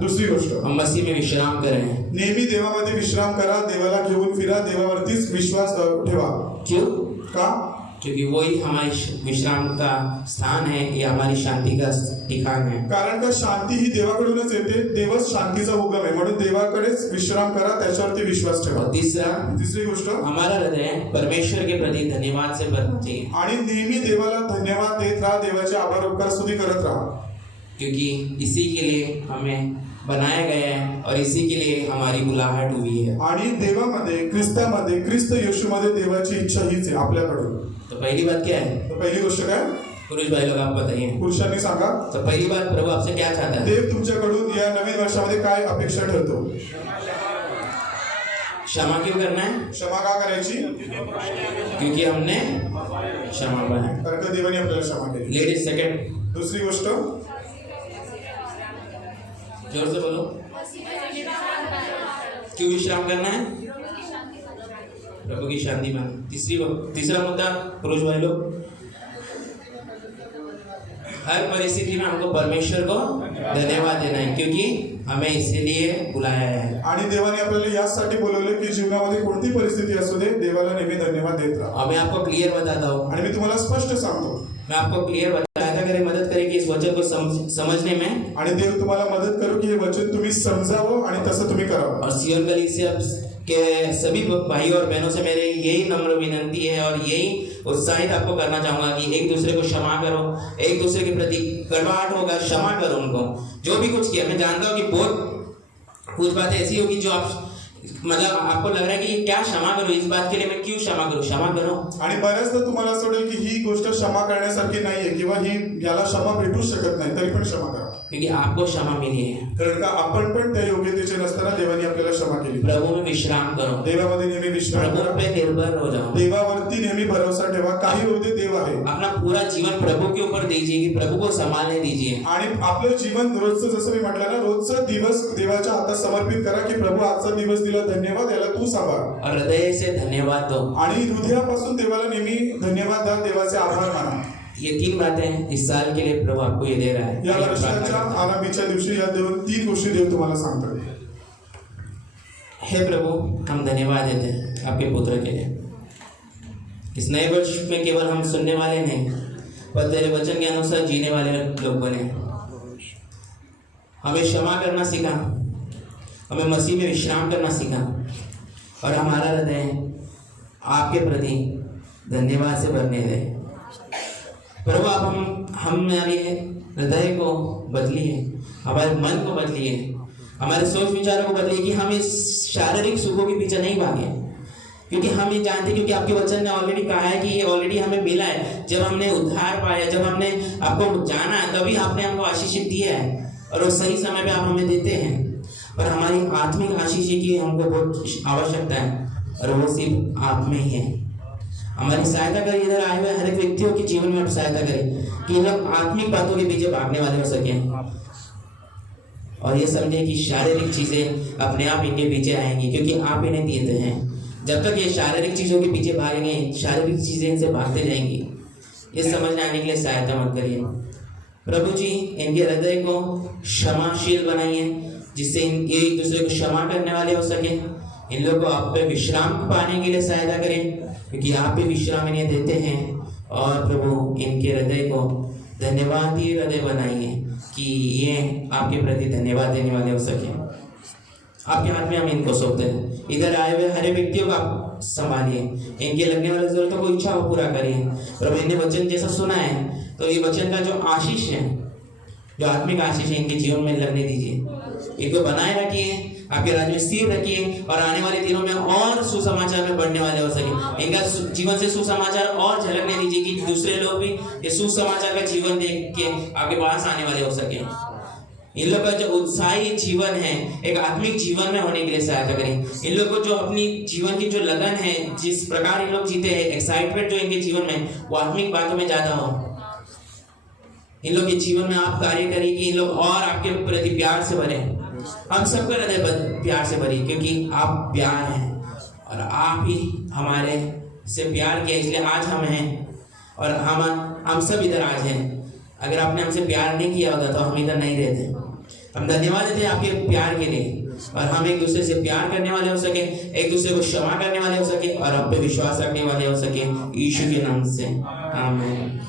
दुसरी गोष्ट, हम मसीह में विश्राम करें. नेहमी देवामध्ये विश्राम करा, देवाला घेऊन फिरा, देवावरतीच विश्वास ठेवा. क्यों? का? क्योंकि वही हमारी विश्राम का स्थान है, ये हमारी शांति का ठिकान है. कारण का शांती ही देवाकडूनच येते, देवच शांतीचा उगम आहे, म्हणून देवाकडेच विश्राम करा, त्याच्यावरती विश्वास ठेवा. तिसरी गोष्ट, हमारा हृदय परमेश्वर के प्रति धन्यवाद से भरना चाहिए. आणि नेहमी देवाला धन्यवाद देत राहा, देवाचे आभार उपकार स्तुती करत राहा. क्योंकि इसी के लिए हमें बनाया गया है और इसी के लिए हमारी बुलाहट हुई है. आणि देवामध्ये, ख्रिस्तामध्ये, ख्रिस्त येशूमध्ये देवाची इच्छा हीच आहे आपल्याकडून. तो पहली बात क्या है? तो पहिली गोष्ट काय? पुरुष भाई लोग आप बताइए. पुरुषांनी सांगा. तो पहली बात, प्रभु आपसे क्या चाहता है? देव तुमच्याकडून या नवीन वर्षामध्ये काय अपेक्षा ठेवतो? क्षमा क्यों करना है? क्षमा का करायची? क्योंकि हमने क्षमा पाया. कारण का देवाने आपल्याला क्षमा केली. Ladies second. दुसरी गोष्ट, जोर से बोलो. क्यों विश्राम करना है? प्रभु की शांति में. तीसरा मुद्दा, पुरुष भाई लोग, हर परिस्थिति में हमको परमेश्वर को धन्यवाद देना है, क्योंकि हमें इसीलिए बुलाया है. आणि देवाने आपल्याला यासाठी बोलवले की जीवनामध्ये कोणती परिस्थिती असू दे, देवाला नेहमी धन्यवाद देत राहा. और मैं आपको क्लियर बताता हूँ, आणि मी तुम्हाला स्पष्ट सांगतो, मैं आपको क्लियर बताता करे, मदद करे कि इस वचन को समझने में. आणि देव तुम्हाला मदत करू की हे वचन तुम्ही समजावं आणि तसं तुम्ही करावं. और सियोन कलीसिया के सभी भाई और बहनों से मेरे यही नम्र विनंती है और यही उत्साहित आपको करना चाहूंगा कि एक दूसरे को क्षमा करो, एक दूसरे के प्रति कड़वाहट होगा, क्षमा करो उनको जो भी कुछ किया. मैं जानता हूँ कि बहुत कुछ बातें ऐसी होगी जो आप मतलब आपको लग रहा है कि क्या क्षमा करो, इस बात के लिए मैं क्यों क्षमा करूं. क्षमा करो. आणि बऱ्याचदा तुम्हाला असं वाटेल की ही गोष्ट क्षमा करण्यासारखी नाहीये किंवा ही याला क्षमा भेटू शकत नाही, तरी पण क्षमा करा. क्योंकि आपको क्षमा मिली है। कारण का आपण पण त्या योग्यतेचे नसताना देवाने आपल्याला क्षमा केली। प्रभु में विश्राम करो, देवामध्ये नेहमी विश्राम प्रभु करा, पे निर्भर हो जाओ, देवावरती नेहमी भरोसा ठेवा। काही होऊ दे, देव आहे। अपना पूरा जीवन प्रभु के ऊपर दीजिए कि प्रभु को संभालने दीजिए। आणि आपलं जीवन रोजचं जसं मी म्हटलं ना, रोजचा दिवस देवाच्या हातात समर्पित करा की प्रभू आजचा दिवस दिला, धन्यवाद, याला तू सांभाळ। और हृदय से धन्यवाद दो, आणि हृदयापासून देवाला नेहमी धन्यवाद द्या, देवाचे आभार माना। ये 3 बातें इस साल के लिए प्रभु आपको ये दे रहा है। या वर्षाच्या आरंभीच्या दिवसी या देव 3 गोष्टी देव तुम्हाला सांगतात। हे प्रभु, हम धन्यवाद देते हैं आपके पुत्र के लिए। इस नए वर्ष में केवल हम सुनने वाले नहीं, पर तेरे वचन के अनुसार जीने वाले लोग बने। हमें क्षमा करना सीखा, हमें मसीह में विश्राम करना सीखा, और हमारा हृदय आपके प्रति धन्यवाद से भरने दे। प्रभु, आप हमारे हृदय को बदलिए, हमारे मन को बदलिए, हमारे सोच विचारों को बदलिए कि हम इस शारीरिक सुखों के पीछे नहीं भागे, क्योंकि हम ये जानते हैं, क्योंकि आपके वचन ने ऑलरेडी कहा है कि ये ऑलरेडी हमें मिला है। जब हमने उद्धार पाया, जब हमने आपको जाना है, तभी आपने हमको आशीष दिया है, और वो सही समय पे आप हमें देते हैं। और हमारी आत्मिक आशीष की हमको बहुत आवश्यकता है, और वो सिर्फ आप में ही है। हमारी सहायता करें, इधर आए हुए हर एक व्यक्तियों के जीवन में आप सहायता करें कि लोग आत्मिक बातों के पीछे भागने वाले हो सके, और ये समझे कि शारीरिक चीजें अपने आप इनके पीछे आएंगी, क्योंकि आप इन्हें देते हैं। जब तक ये शारीरिक चीजों के पीछे भागेंगे, शारीरिक चीजें इनसे भागते जाएंगी। ये समझ आने के लिए सहायता मत करिए प्रभु जी। इनके हृदय को क्षमाशील बनाइए, जिससे इनके एक दूसरे को क्षमा करने वाले हो सके। इन लोगों को आप पे विश्राम पाने के लिए सहायता करें, क्योंकि आप भी विश्राम इन्हें देते हैं। और प्रभु, इनके हृदय को धन्यवादी हृदय बनाइए कि ये आपके प्रति धन्यवाद देने वाले हो सके। आपके हाथ में हम इनको सौंपते हैं। इधर आए हुए हर व्यक्तियों का संभालिए, इनके लगने वाले जरूरतों को इच्छा को पूरा करिए। प्रभु, इन्हें वचन जैसा सुना है, तो ये वचन का जो आशीष है, जो आत्मिक आशीष है, इनके जीवन में लगने दीजिए। इनको बनाए रखिए, आपके राज्य में स्थिर रखिए, और आने वाले दिनों में और सुसमाचार में बढ़ने वाले हो सके। इनका जीवन से सुसमाचार और झलकने दीजिए कि दूसरे लोग भी ये सुसमाचार का जीवन देख के आपके पास आने वाले हो सके। इन लोग का जो उत्साही जीवन है, एक आत्मिक जीवन में होने के लिए सहायता करें। इन लोग को जो अपनी जीवन की जो लगन है, जिस प्रकार इन लोग जीते हैं, एक्साइटमेंट जो इनके जीवन में, वो आत्मिक बातों में ज्यादा हो। इन लोग के जीवन में आप कार्य करिए कि इन लोग और आपके प्रति प्यार से भरे। हम सबका हृदय प्यार से भरिए, क्योंकि आप प्यार हैं, और आप ही हमारे से प्यार किया, इसलिए आज हम हैं, और हम सब इधर आज हैं। अगर आपने हमसे प्यार नहीं किया होता तो हम इधर नहीं रहते। हम धन्यवाद देते हैं आपके प्यार के लिए, और हम एक दूसरे से प्यार करने वाले हो सके, एक दूसरे को क्षमा करने वाले हो सके, और आप पे विश्वास रखने वाले हो सके। यीशु के नाम से आमीन।